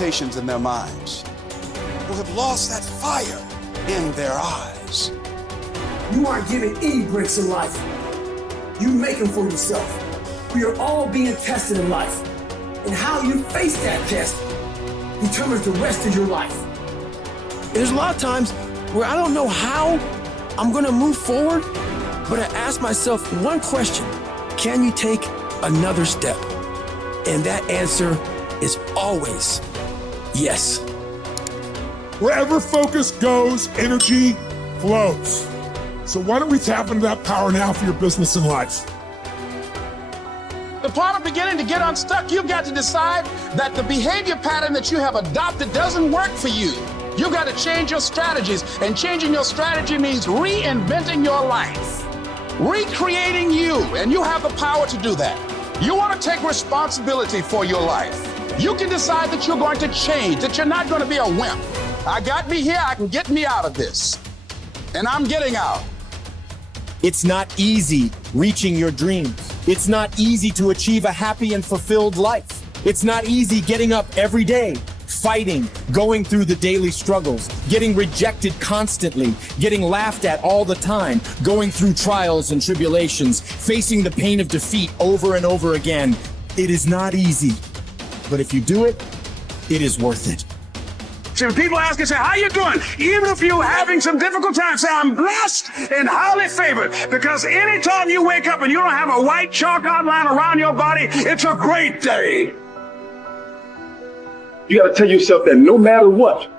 limitations in their minds, who have lost that fire in their eyes. You aren't given any breaks in life. You make them for yourself. We are all being tested in life. And how you face that test determines the rest of your life. There's a lot of times where I don't know how I'm gonna move forward, but I ask myself one question: can you take another step? And that answer is always yes. Wherever focus goes, energy flows. So why don't we tap into that power now for your business and life? The part of beginning to get unstuck, you've got to decide that the behavior pattern that you have adopted doesn't work for you. You've got to change your strategies, and changing your strategy means reinventing your life, recreating you, and you have the power to do that. You want to take responsibility for your life. You can decide that you're going to change, that you're not going to be a wimp. I got me here, I can get me out of this, and I'm getting out. It's not easy reaching your dreams. It's not easy to achieve a happy and fulfilled life. It's not easy getting up every day, fighting, going through the daily struggles, getting rejected constantly, getting laughed at all the time, going through trials and tribulations, facing the pain of defeat over and over again. It is not easy, but if you do it, it is worth it. See, when people ask you, say, how you doing? Even if you're having some difficult times, say, I'm blessed and highly favored. Because anytime you wake up and you don't have a white chalk outline around your body, it's a great day. You got to tell yourself that no matter what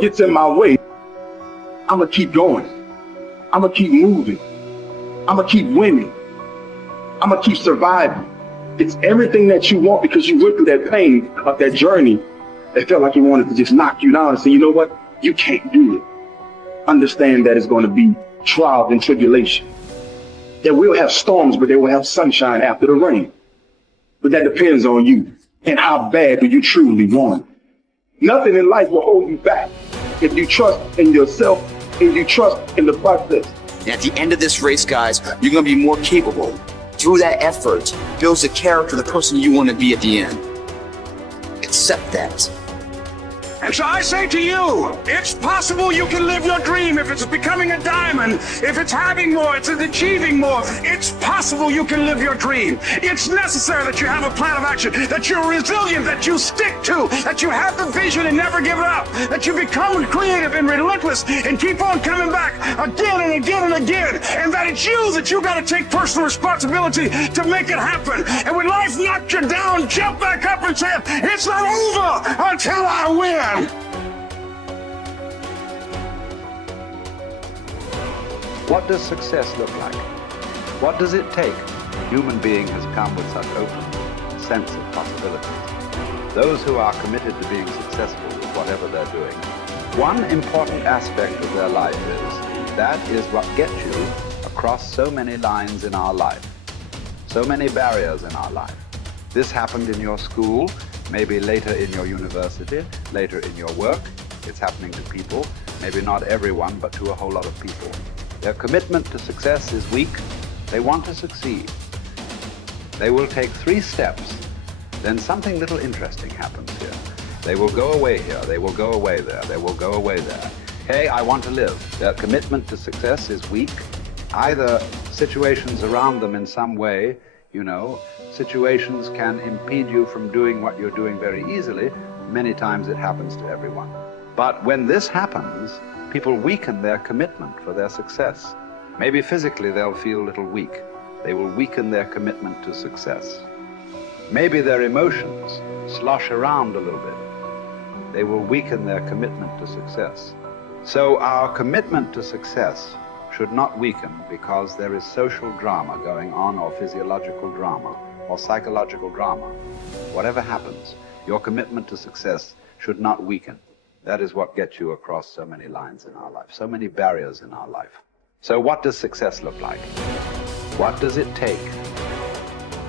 gets in my way, I'm going to keep going. I'm going to keep moving. I'm going to keep winning. I'm going to keep surviving. It's everything that you want, because you went through that pain of that journey. It felt like he wanted to just knock you down and say, you know what? You can't do it. Understand that it's going to be trials and tribulation. That we'll have storms, but they will have sunshine after the rain. But that depends on you and how bad do you truly want it. Nothing in life will hold you back if you trust in yourself and you trust in the process. And at the end of this race, guys, you're going to be more capable. Through that effort, builds the character, the person you want to be at the end. Accept that. And so I say to you, it's possible you can live your dream. If it's becoming a diamond, if it's having more, it's achieving more, it's possible you can live your dream. It's necessary that you have a plan of action, that you're resilient, that you stick to, that you have the vision and never give it up, that you become creative and relentless and keep on coming back again and again and again, and that it's you got to take personal responsibility to make it happen. And when life knocks you down, jump back up and say, it's not over until I win. What does success look like? What does it take? A human being has come with such open sense of possibilities. Those who are committed to being successful with whatever they're doing, one important aspect of their life is that is what gets you across so many lines in our life, so many barriers in our life. This happened in your school, maybe later in your university, later in your work. It's happening to people, maybe not everyone, but to a whole lot of people. Their commitment to success is weak. They want to succeed. They will take 3 steps. Then something little interesting happens here. They will go away here. They will go away there. They will go away there. Hey, I want to live. Their commitment to success is weak. Either situations around them in some way, situations can impede you from doing what you're doing very easily. Many times it happens to everyone. But when this happens, people weaken their commitment for their success. Maybe physically they'll feel a little weak. They will weaken their commitment to success. Maybe their emotions slosh around a little bit. They will weaken their commitment to success. So our commitment to success should not weaken because there is social drama going on, or physiological drama, or psychological drama. Whatever happens, your commitment to success should not weaken. That is what gets you across so many lines in our life, so many barriers in our life. So what does success look like? What does it take?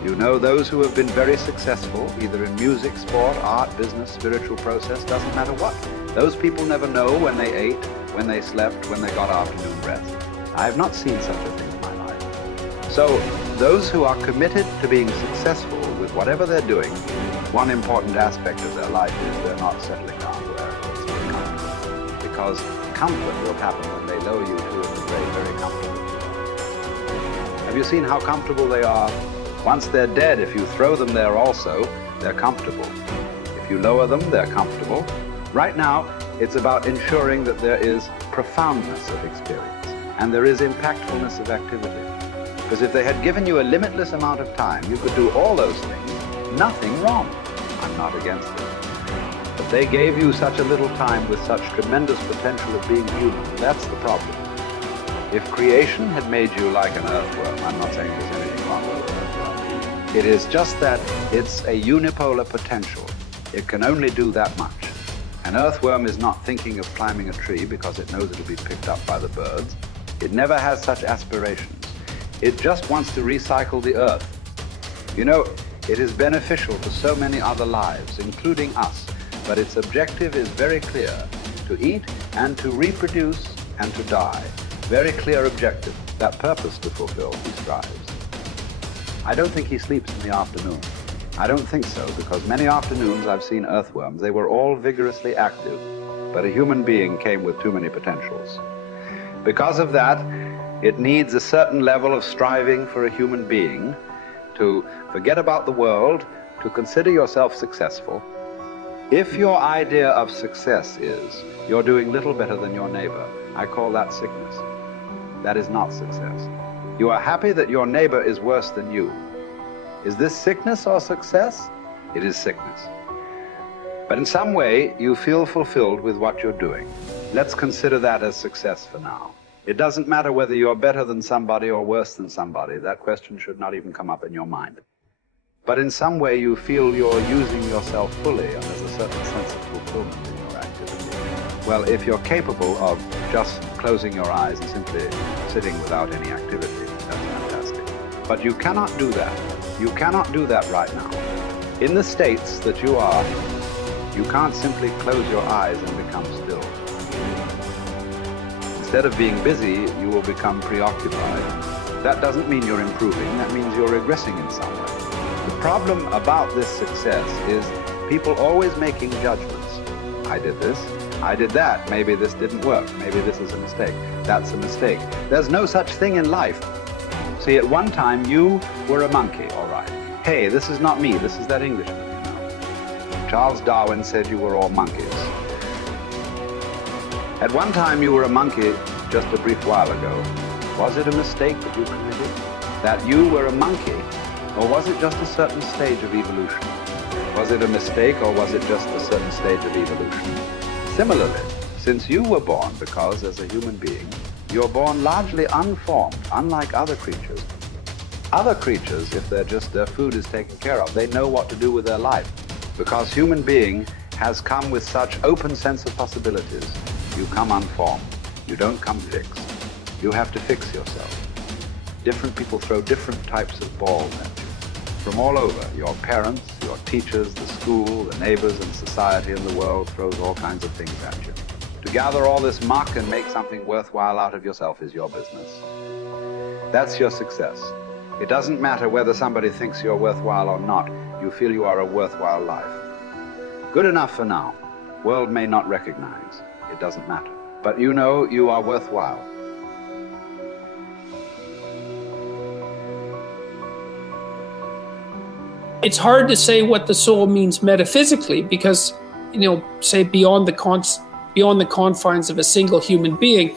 Those who have been very successful, either in music, sport, art, business, spiritual process, doesn't matter what. Those people never know when they ate, when they slept, when they got afternoon rest. I have not seen such a thing in my life. So those who are committed to being successful with whatever they're doing, one important aspect of their life is they're not settling down where it's very comfortable. Because comfort will happen when they lower you to the grave very comfortable. Have you seen how comfortable they are? Once they're dead, if you throw them there also, they're comfortable. If you lower them, they're comfortable. Right now, it's about ensuring that there is profoundness of experience and there is impactfulness of activity. Because if they had given you a limitless amount of time, you could do all those things, nothing wrong. I'm not against it. But they gave you such a little time with such tremendous potential of being human. That's the problem. If creation had made you like an earthworm, I'm not saying there's anything wrong with an earthworm. It is just that it's a unipolar potential. It can only do that much. An earthworm is not thinking of climbing a tree because it knows it'll be picked up by the birds. It never has such aspirations. It just wants to recycle the earth. You know, it is beneficial to so many other lives, including us, but its objective is very clear: to eat and to reproduce and to die. Very clear objective. That purpose to fulfill, he strives. I don't think he sleeps in the afternoon. I don't think so, because many afternoons I've seen earthworms. They were all vigorously active, but a human being came with too many potentials. Because of that, it needs a certain level of striving for a human being to forget about the world, to consider yourself successful. If your idea of success is you're doing little better than your neighbor, I call that sickness. That is not success. You are happy that your neighbor is worse than you. Is this sickness or success? It is sickness. But in some way, you feel fulfilled with what you're doing. Let's consider that as success for now. It doesn't matter whether you're better than somebody or worse than somebody. That question should not even come up in your mind. But in some way, you feel you're using yourself fully, and there's a certain sense of fulfillment in your activity. Well, if you're capable of just closing your eyes and simply sitting without any activity, that's fantastic. But you cannot do that. You cannot do that right now. In the states that you are, you can't simply close your eyes and become still. Instead of being busy, you will become preoccupied. That doesn't mean you're improving, that means you're regressing in some way. The problem about this success is people always making judgments. I did this, I did that, maybe this didn't work, maybe this is a mistake, that's a mistake. There's no such thing in life. See, at one time you were a monkey, all right. Hey, this is not me, this is that Englishman, you know. Charles Darwin said you were all monkeys. At one time you were a monkey just a brief while ago. Was it a mistake that you committed? That you were a monkey? Or was it just a certain stage of evolution? Was it a mistake or was it just a certain stage of evolution? Similarly, since you were born, because as a human being, you're born largely unformed, unlike other creatures. Other creatures, if their food is taken care of, they know what to do with their life. Because human being has come with such open sense of possibilities. You come unformed. You don't come fixed. You have to fix yourself. Different people throw different types of balls at you. From all over, your parents, your teachers, the school, the neighbors, and society and the world throws all kinds of things at you. To gather all this muck and make something worthwhile out of yourself is your business. That's your success. It doesn't matter whether somebody thinks you're worthwhile or not. You feel you are a worthwhile life. Good enough for now. World may not recognize. It doesn't matter. But you know you are worthwhile. It's hard to say what the soul means metaphysically because, say beyond the confines of a single human being,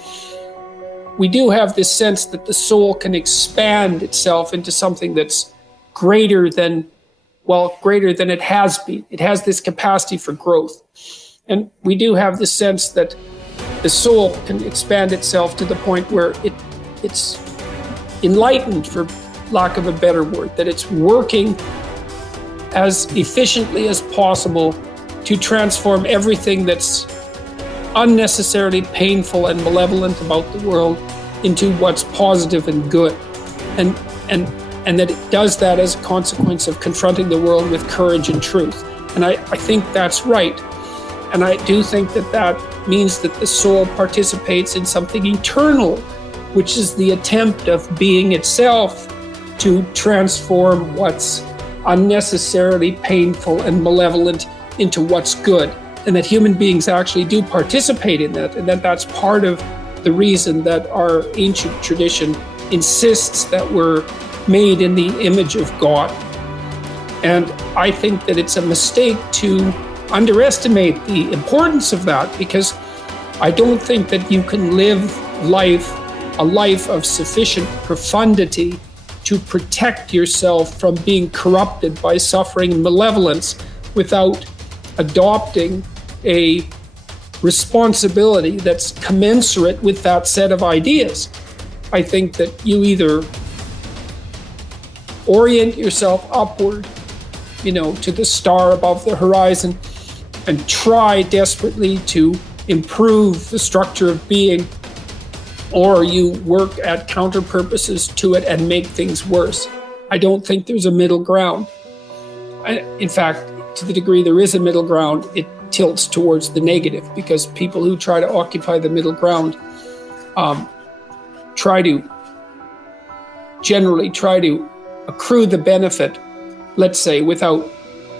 we do have this sense that the soul can expand itself into something that's greater than it has been. It has this capacity for growth. And we do have this sense that the soul can expand itself to the point where it's enlightened, for lack of a better word, that it's working as efficiently as possible to transform everything that's unnecessarily painful and malevolent about the world into what's positive and good. And that it does that as a consequence of confronting the world with courage and truth. And I think that's right. And I do think that means that the soul participates in something eternal, which is the attempt of being itself to transform what's unnecessarily painful and malevolent into what's good, and that human beings actually do participate in that, and that that's part of the reason that our ancient tradition insists that we're made in the image of God. And I think that it's a mistake to underestimate the importance of that, because I don't think that you can live a life of sufficient profundity to protect yourself from being corrupted by suffering and malevolence without adopting a responsibility that's commensurate with that set of ideas. I think that you either orient yourself upward, to the star above the horizon, and try desperately to improve the structure of being, or you work at counter purposes to it and make things worse. I don't think there's a middle ground. In fact, to the degree there is a middle ground, it tilts towards the negative, because people who try to occupy the middle ground generally try to accrue the benefit, let's say, without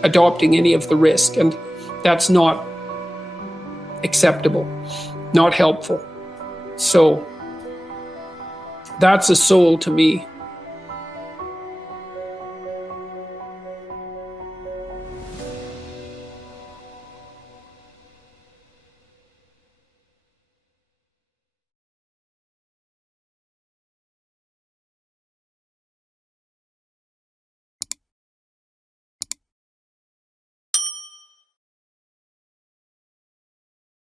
adopting any of the risk. And that's not acceptable, not helpful. So that's a soul to me.